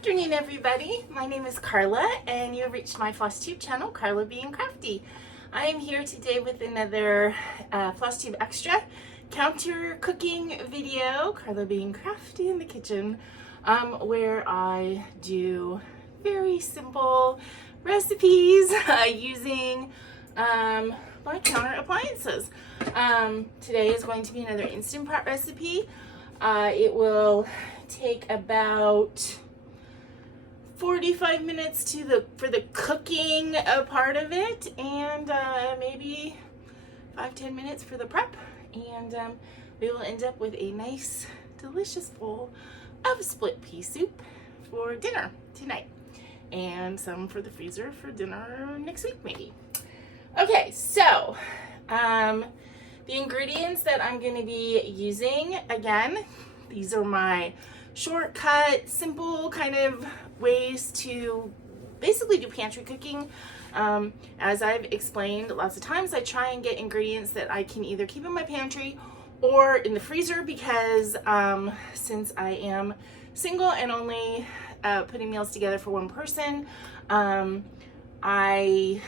afternoon, everybody. My name is Karla, and you have reached my FlossTube channel, Karla being Crafty. I am here today with another FlossTube Extra counter cooking video, Karla being Crafty in the kitchen, where I do very simple recipes using my counter appliances. Today is going to be another Instant Pot recipe. It will take about 45 minutes for the cooking part of it, and maybe 5-10 minutes for the prep, and we will end up with a nice delicious bowl of split pea soup for dinner tonight, and some for the freezer for dinner next week maybe. Okay, so the ingredients that I'm going to be using, again, these are my shortcut, simple kind of ways to basically do pantry cooking. As I've explained lots of times, I try and get ingredients that I can either keep in my pantry or in the freezer, because since I am single and only putting meals together for one person, I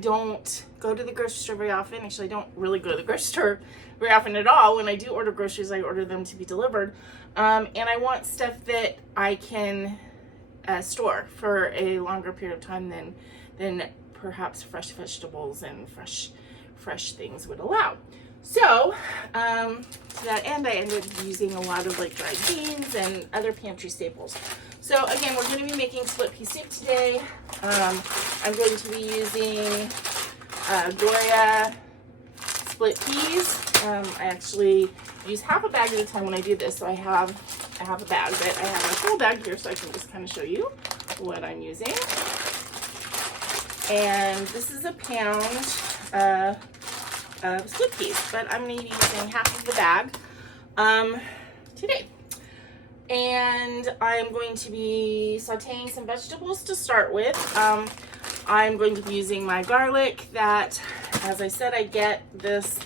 don't go to the grocery store very often. Actually, I don't really go to the grocery store very often at all. When I do order groceries, I order them to be delivered. And I want stuff that I can store for a longer period of time than perhaps fresh vegetables and fresh things would allow. So to that end, I ended up using a lot of like dried beans and other pantry staples. So again, we're going to be making split pea soup today. I'm going to be using Goya split peas. I actually use half a bag at a time when I do this, so I have a bag, but I have a full bag here, so I can just kind of show you what I'm using. And this is a pound of split peas, but I'm going to be using half of the bag today. And I'm going to be sauteing some vegetables to start with. I'm going to be using my garlic that, as I said, I get this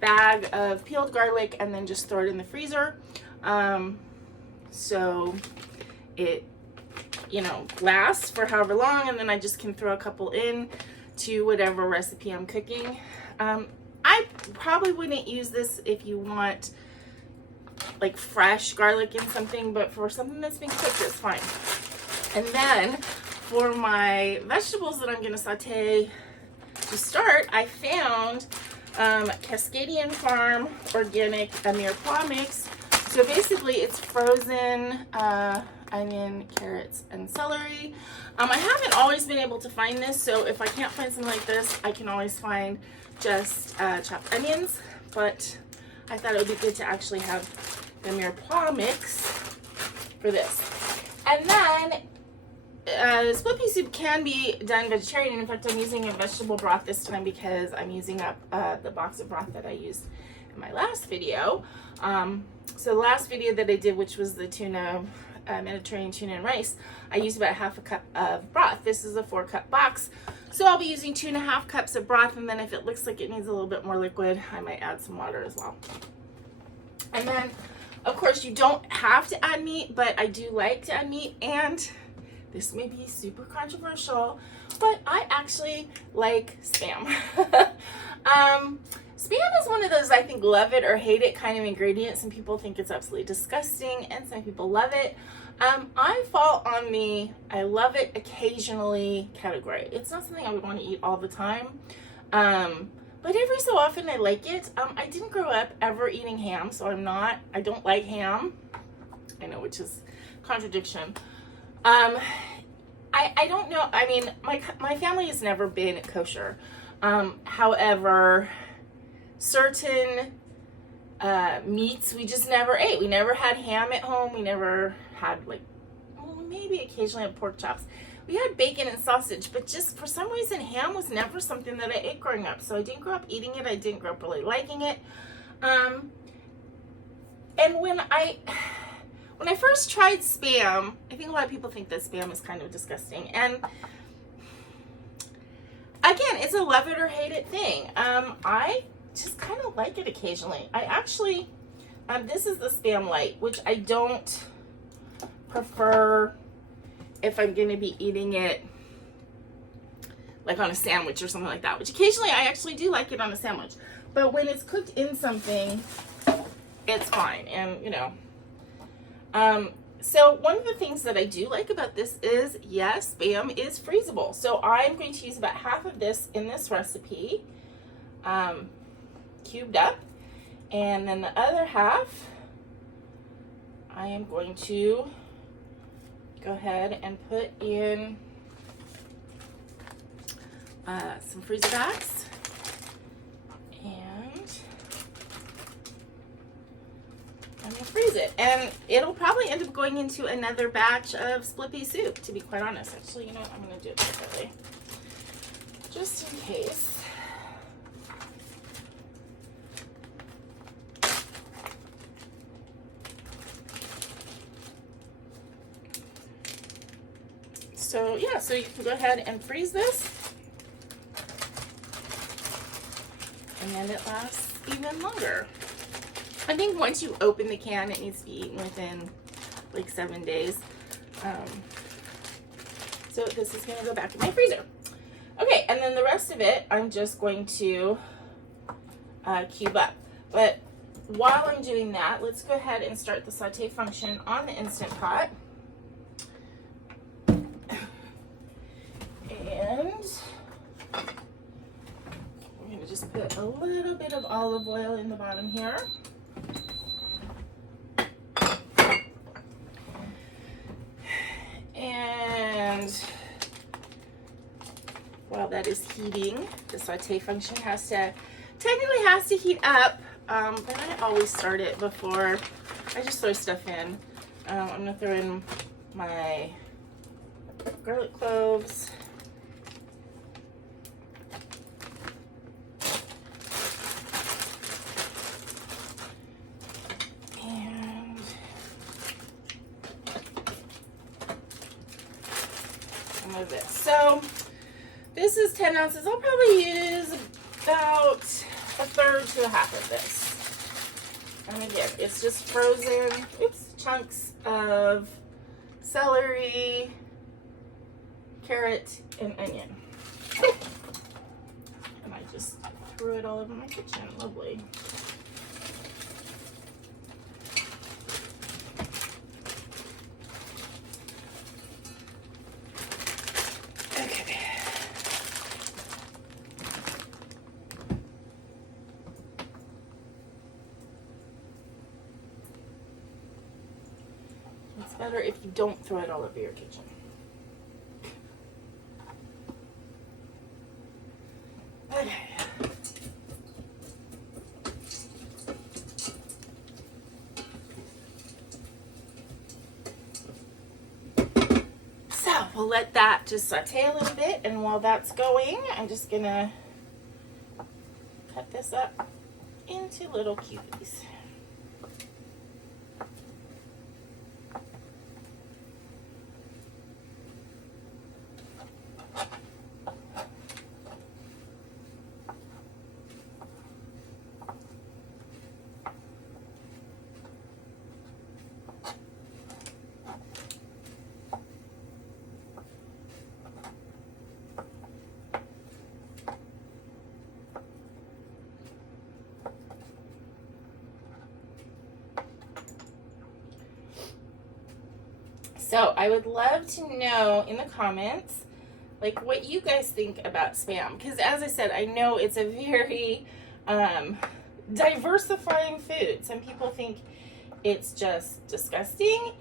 bag of peeled garlic and then just throw it in the freezer. So it, lasts for however long, and then I just can throw a couple in to whatever recipe I'm cooking. I probably wouldn't use this if you want like fresh garlic in something, but for something that's been cooked, it's fine. And then for my vegetables that I'm going to saute to start, I found Cascadian Farm Organic Mirepoix mix. So basically it's frozen onion, carrots, and celery. I haven't always been able to find this, so if I can't find something like this, I can always find just chopped onions, but I thought it would be good to actually have the Mirepoix mix for this. And then split pea soup can be done vegetarian. In fact, I'm using a vegetable broth this time because I'm using up the box of broth that I used in my last video. So the last video that I did, which was the tuna, Mediterranean tuna and rice, I used about half a cup of broth. This is a 4-cup box, so I'll be using 2.5 cups of broth, and then if it looks like it needs a little bit more liquid, I might add some water as well. And then, of course, you don't have to add meat, but I do like to add meat, and this may be super controversial, but I actually like Spam. Spam is one of those, I think, love it or hate it kind of ingredients. Some people think it's absolutely disgusting, and some people love it. I fall on the I love it occasionally category. It's not something I would want to eat all the time, but every so often I like it. I didn't grow up ever eating ham, so I don't like ham. I know, which is contradiction. I don't know. I mean, my family has never been kosher. However, certain meats we just never ate. We never had ham at home. We never had maybe occasionally had pork chops. We had bacon and sausage, but just for some reason ham was never something that I ate growing up. So I didn't grow up eating it. I didn't grow up really liking it. And when I first tried Spam, I think a lot of people think that Spam is kind of disgusting. And again, it's a love it or hate it thing. I just kind of like it occasionally. I actually, this is the Spam Light, which I don't prefer if I'm going to be eating it like on a sandwich or something like that, which occasionally I actually do like it on a sandwich. But when it's cooked in something, it's fine. And, you know, so one of the things that I do like about this is, yes, Spam is freezable. So I'm going to use about half of this in this recipe, cubed up. And then the other half, I am going to go ahead and put in some freezer bags. And I'm going to freeze it. And it'll probably end up going into another batch of split pea soup, to be quite honest. Actually, you know what? I'm going to do it separately, just in case. So yeah, so you can go ahead and freeze this, and then it lasts even longer. I think once you open the can, it needs to be eaten within like 7 days. So this is gonna go back in my freezer. Okay, and then the rest of it, I'm just going to cube up. But while I'm doing that, let's go ahead and start the saute function on the Instant Pot. And we're going to just put a little bit of olive oil in the bottom here. And while that is heating, the saute function technically has to heat up, but I always start it before I just throw stuff in. I'm going to throw in my garlic cloves. Of this. So this is 10 ounces. I'll probably use about a third to a half of this. And again, it's just frozen, chunks of celery, carrot, and onion. And I just threw it all over my kitchen. Lovely. It's better if you don't throw it all over your kitchen. Okay. So we'll let that just saute a little bit, and while that's going, I'm just gonna cut this up into little cubies. So I would love to know in the comments, like, what you guys think about Spam. Because as I said, I know it's a very diversifying food. Some people think it's just disgusting,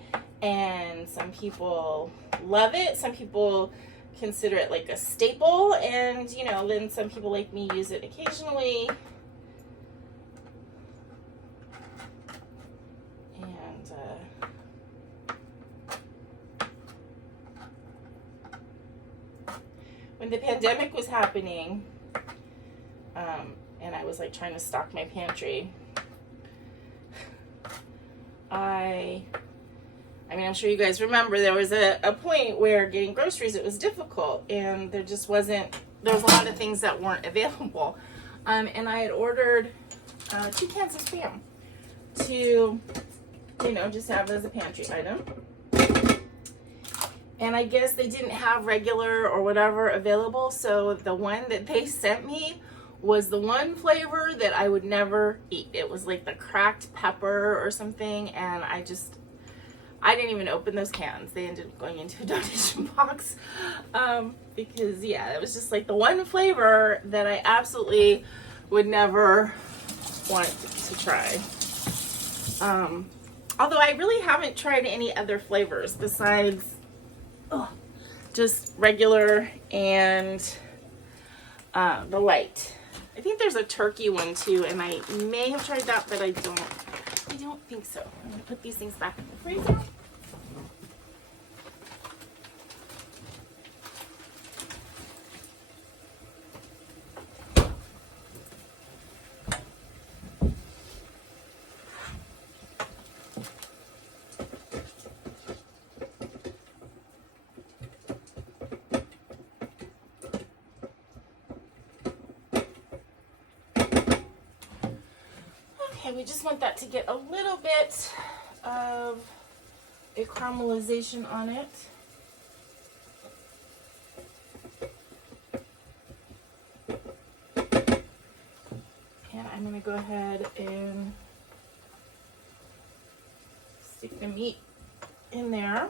and some people love it. Some people consider it like a staple, and, you know, then some people like me use it occasionally. When the pandemic was happening, and I was like trying to stock my pantry, I mean, I'm sure you guys remember there was a point where getting groceries, it was difficult, and there was a lot of things that weren't available. And I had ordered 2 cans of Spam to, you know, just have as a pantry item. and I guess they didn't have regular or whatever available, so the one that they sent me was the one flavor that I would never eat. It was like the cracked pepper or something, and I didn't even open those cans. They ended up going into a donation box because, yeah, it was just like the one flavor that I absolutely would never want to try. Although I really haven't tried any other flavors besides just regular and the light. I think there's a turkey one too, and I may have tried that, but I don't think so. I'm gonna put these things back in the freezer. Okay, we just want that to get a little bit of a caramelization on it. And I'm going to go ahead and stick the meat in there.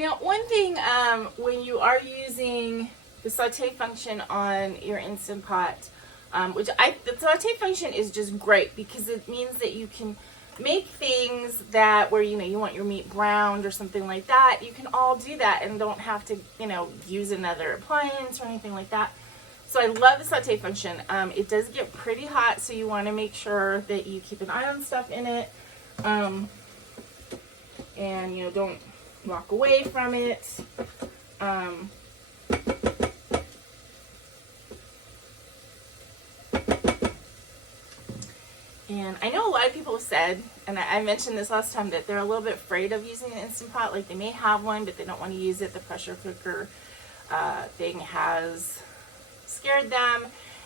Now, one thing, when you are using the saute function on your Instant Pot, the saute function is just great because it means that you can make things that where, you want your meat browned or something like that. You can all do that and don't have to, use another appliance or anything like that. So I love the saute function. It does get pretty hot, so you want to make sure that you keep an eye on stuff in it. And, don't walk away from it. And I know a lot of people have said, and I mentioned this last time, that they're a little bit afraid of using an Instant Pot. Like, they may have one, but they don't want to use it. The pressure cooker thing has scared them.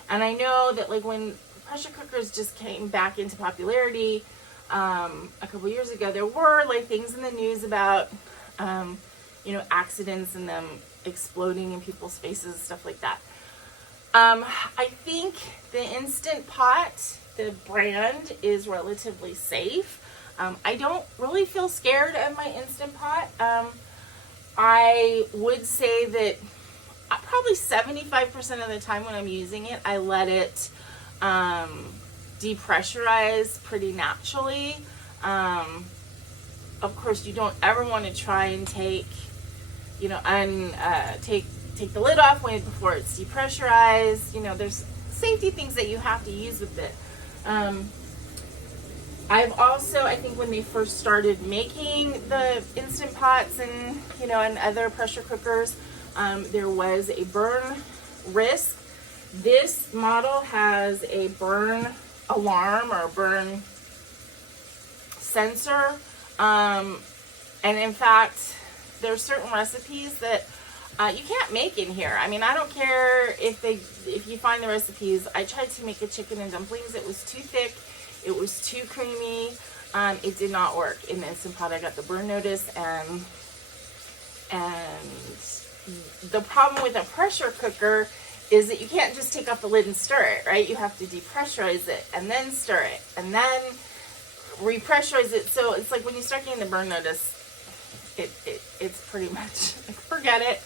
And I know that, like, when pressure cookers just came back into popularity a couple years ago, there were, like, things in the news about accidents and them exploding in people's faces, stuff like that. I think the Instant Pot, the brand, is relatively safe. I don't really feel scared of my Instant Pot. I would say that probably 75% of the time when I'm using it, I let it depressurize pretty naturally. Of course, you don't ever want to try and take the lid off before it's depressurized. There's safety things that you have to use with it. I've also, I think when they first started making the Instant Pots and, and other pressure cookers, there was a burn risk. This model has a burn alarm or burn sensor. And in fact, there's certain recipes that you can't make in here. I mean, I don't care if you find the recipes. I tried to make a chicken and dumplings. It was too thick. It was too creamy. It did not work in the Instant Pot. I got the burn notice, and the problem with a pressure cooker is that you can't just take off the lid and stir it, right? You have to depressurize it and then stir it and then repressurize it. So it's like when you start getting the burn notice, it's pretty much like, forget it.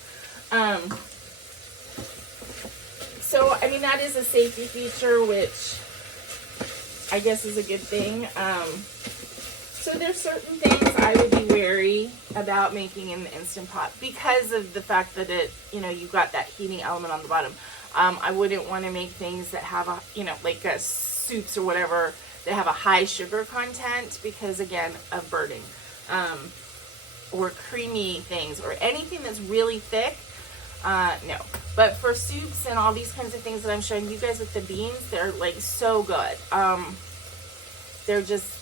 So I mean, that is a safety feature, which I guess is a good thing. So there's certain things I would be wary about making in the Instant Pot because of the fact that it, you know, you got that heating element on the bottom. I wouldn't want to make things that have a, you know, like soups or whatever that have a high sugar content because, again, of burning. Or creamy things or anything that's really thick. No. But for soups and all these kinds of things that I'm showing you guys with the beans, they're like so good. They're just,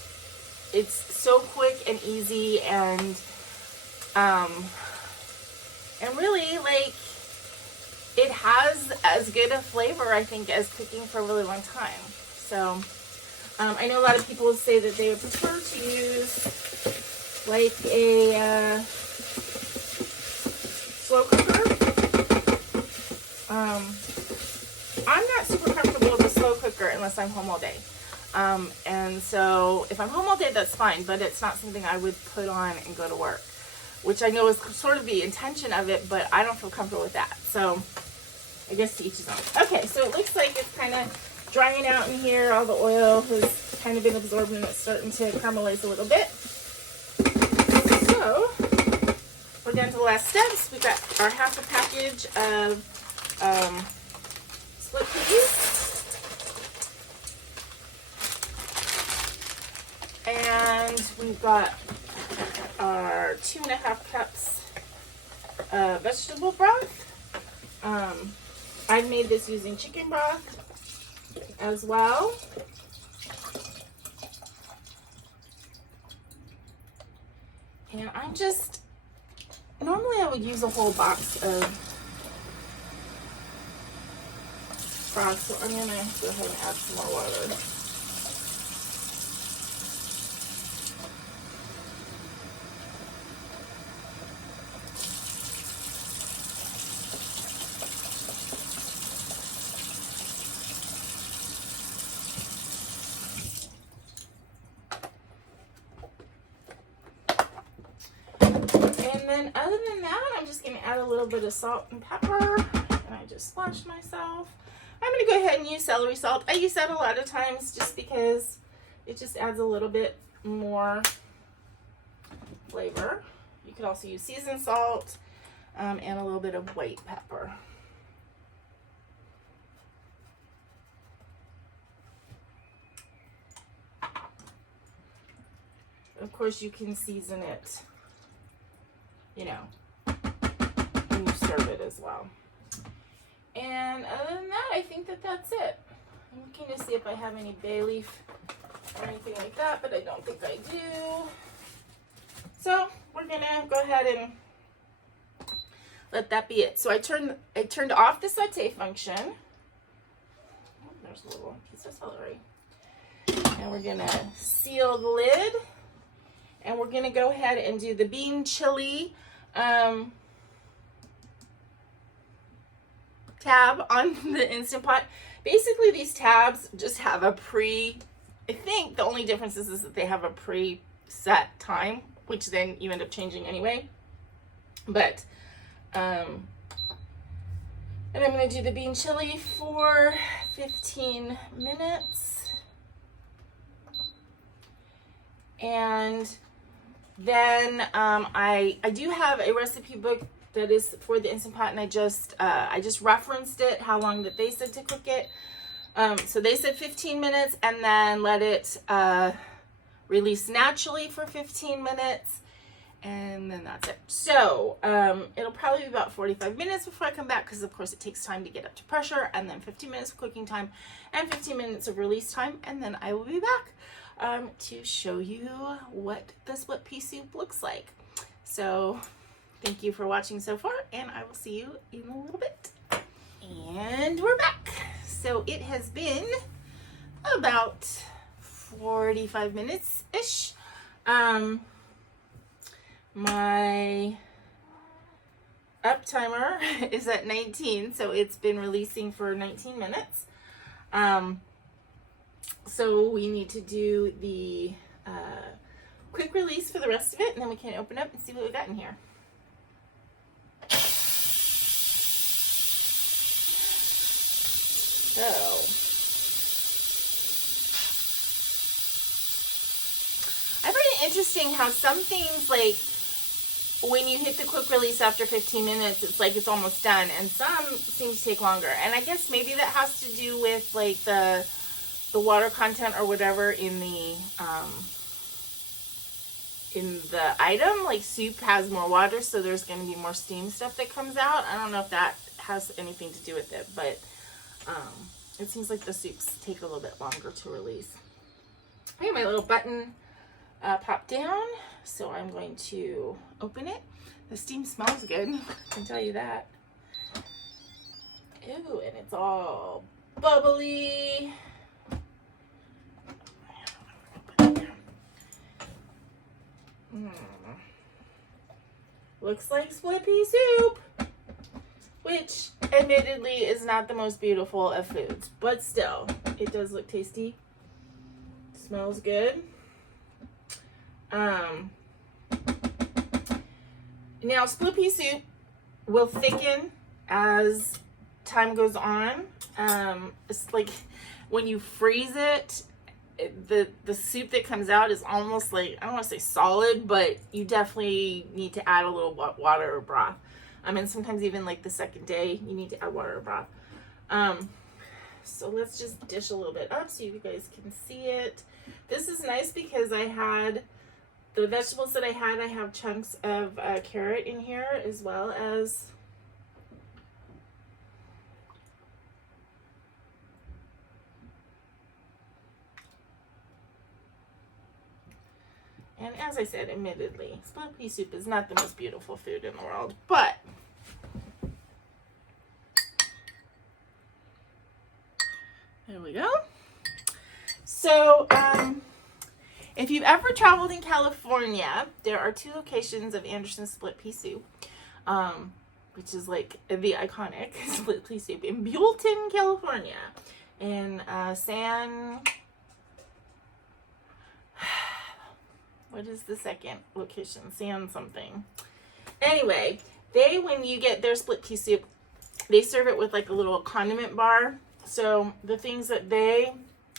it's so quick and easy and really like it has as good a flavor, I think, as cooking for a really long time. So I know a lot of people would say that they would prefer to use like a slow cooker. I'm not super comfortable with a slow cooker unless I'm home all day. And so if I'm home all day, that's fine, but it's not something I would put on and go to work, which I know is sort of the intention of it, but I don't feel comfortable with that. So I guess to each his own. Okay, so it looks like it's kind of drying out in here. All the oil has kind of been absorbed and it's starting to caramelize a little bit. So we're down to the last steps. We got our half a package of split peas. And we've got our 2.5 cups of vegetable broth. I've made this using chicken broth as well. And I'm just, normally I would use a whole box of broth, so I'm going to go ahead and add some more water. And then other than that, I'm just going to add a little bit of salt and pepper. And I just splashed myself. I'm going to go ahead and use celery salt. I use that a lot of times just because it just adds a little bit more flavor. You could also use seasoned salt and a little bit of white pepper. Of course, you can season it, you know, when you serve it as well. And other than that, I think that that's it. I'm looking to see if I have any bay leaf or anything like that, but I don't think I do. So we're gonna go ahead and let that be it. So I turned off the saute function. Oh, there's a little piece of celery. And we're gonna seal the lid. And we're gonna go ahead and do the bean chili tab on the Instant Pot. Basically, these tabs just have a I think the only difference is that they have a preset time, which then you end up changing anyway. But, and I'm gonna do the bean chili for 15 minutes. And then I do have a recipe book that is for the Instant Pot, and I just referenced it, how long that they said to cook it. So they said 15 minutes and then let it release naturally for 15 minutes, and then that's it. So it'll probably be about 45 minutes before I come back, because of course it takes time to get up to pressure, and then 15 minutes of cooking time and 15 minutes of release time, and then I will be back to show you what the split pea soup looks like. So thank you for watching so far, and I will see you in a little bit. And we're back. So it has been about 45 minutes-ish. My up timer is at 19, so it's been releasing for 19 minutes. So we need to do the quick release for the rest of it, and then we can open up and see what we got in here. So interesting how some things, like when you hit the quick release after 15 minutes, it's like it's almost done, and some seem to take longer. And I guess maybe that has to do with like the water content or whatever in the item. Like soup has more water, so there's going to be more steam stuff that comes out. I don't know if that has anything to do with it, but it seems like the soups take a little bit longer to release. Okay, my little button popped down, so I'm going to open it. The steam smells good, I can tell you that. Ooh, and it's all bubbly. Looks like split pea soup, which admittedly is not the most beautiful of foods, but still, it does look tasty. Smells good. Now, split pea soup will thicken as time goes on. It's like when you freeze it, the soup that comes out is almost like, I don't want to say solid, but you definitely need to add a little water or broth. And sometimes even like the second day, you need to add water or broth. So let's just dish a little bit up so you guys can see it. This is nice because I had the vegetables that I have chunks of carrot in here, as well as and as I said, admittedly, split pea soup is not the most beautiful food in the world, but there we go. So, if you've ever traveled in California, there are 2 locations of Anderson's split pea soup, which is like the iconic split pea soup in Buellton, California, in what is the second location? San something. Anyway, when you get their split pea soup, they serve it with like a little condiment bar. So the things that they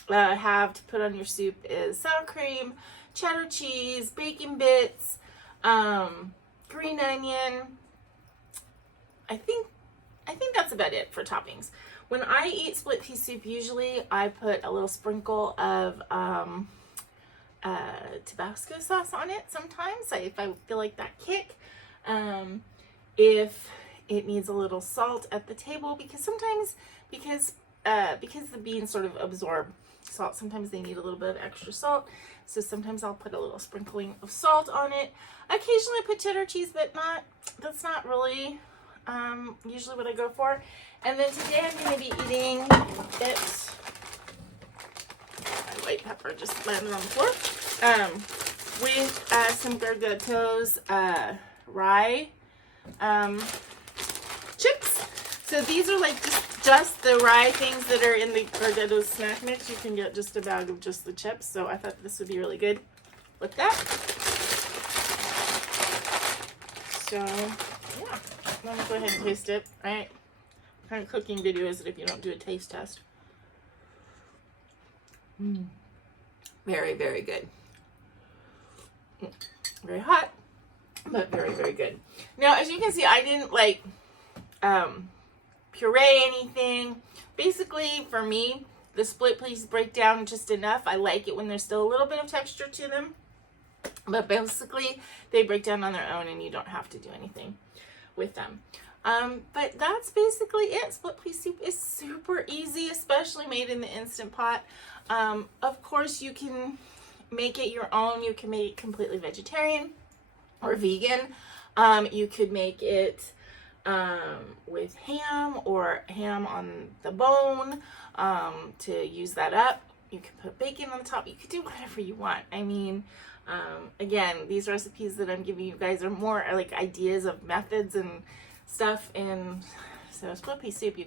have to put on your soup is sour cream, cheddar cheese, bacon bits, green onion. I think that's about it for toppings. When I eat split pea soup, usually I put a little sprinkle of Tabasco sauce on it sometimes, if I feel like that kick. If it needs a little salt at the table, because sometimes, because the beans sort of absorb salt, sometimes they need a little bit of extra salt. So sometimes I'll put a little sprinkling of salt on it. Occasionally I put cheddar cheese, but that's not really usually what I go for. And then today I'm going to be eating it. My white pepper just landed on the floor. With some Gargotto's rye chips. So these are like just the rye things that are in the Gargotto's snack mix. You can get just a bag of just the chips. So I thought this would be really good with that. So yeah, let me go ahead and taste it. Right? What kind of cooking video is it if you don't do a taste test? Very, very good. Very hot, but very, very good. Now, as you can see, I didn't like puree anything. Basically, for me, the split peas break down just enough. I like it when there's still a little bit of texture to them, but basically they break down on their own and you don't have to do anything with them. But that's basically it. Split pea soup is super easy, especially made in the Instant Pot. Of course, you can make it your own. You can make it completely vegetarian or vegan. You could make it with ham or ham on the bone to use that up. You can put bacon on the top. You could do whatever you want. I mean, again, these recipes that I'm giving you guys are more like ideas of methods and stuff. And so split pea soup, you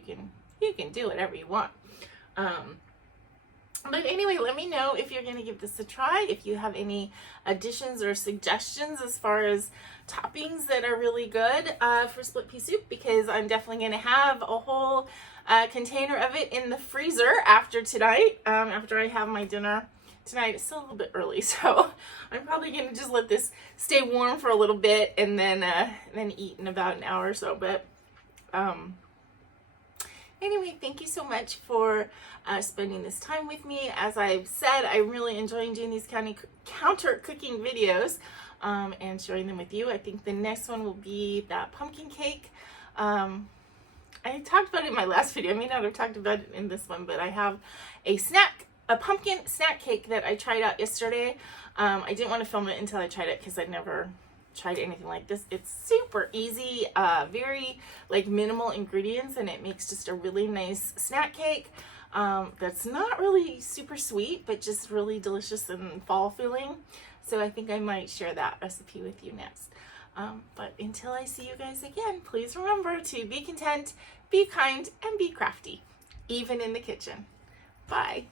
can do whatever you want. But anyway, let me know if you're going to give this a try, if you have any additions or suggestions as far as toppings that are really good for split pea soup, because I'm definitely going to have a whole container of it in the freezer after tonight, after I have my dinner tonight. It's still a little bit early, so I'm probably gonna just let this stay warm for a little bit and then eat in about an hour or so. But anyway, thank you so much for spending this time with me. As I've said, I'm really enjoying doing these counter cooking videos and sharing them with you. I think the next one will be that pumpkin cake. I talked about it in my last video. I may not have talked about it in this one, but I have a pumpkin snack cake that I tried out yesterday. I didn't want to film it until I tried it because I'd never tried anything like this. It's super easy, very like minimal ingredients, and it makes just a really nice snack cake that's not really super sweet, but just really delicious and fall filling. So I think I might share that recipe with you next. But until I see you guys again, please remember to be content, be kind, and be crafty, even in the kitchen. Bye.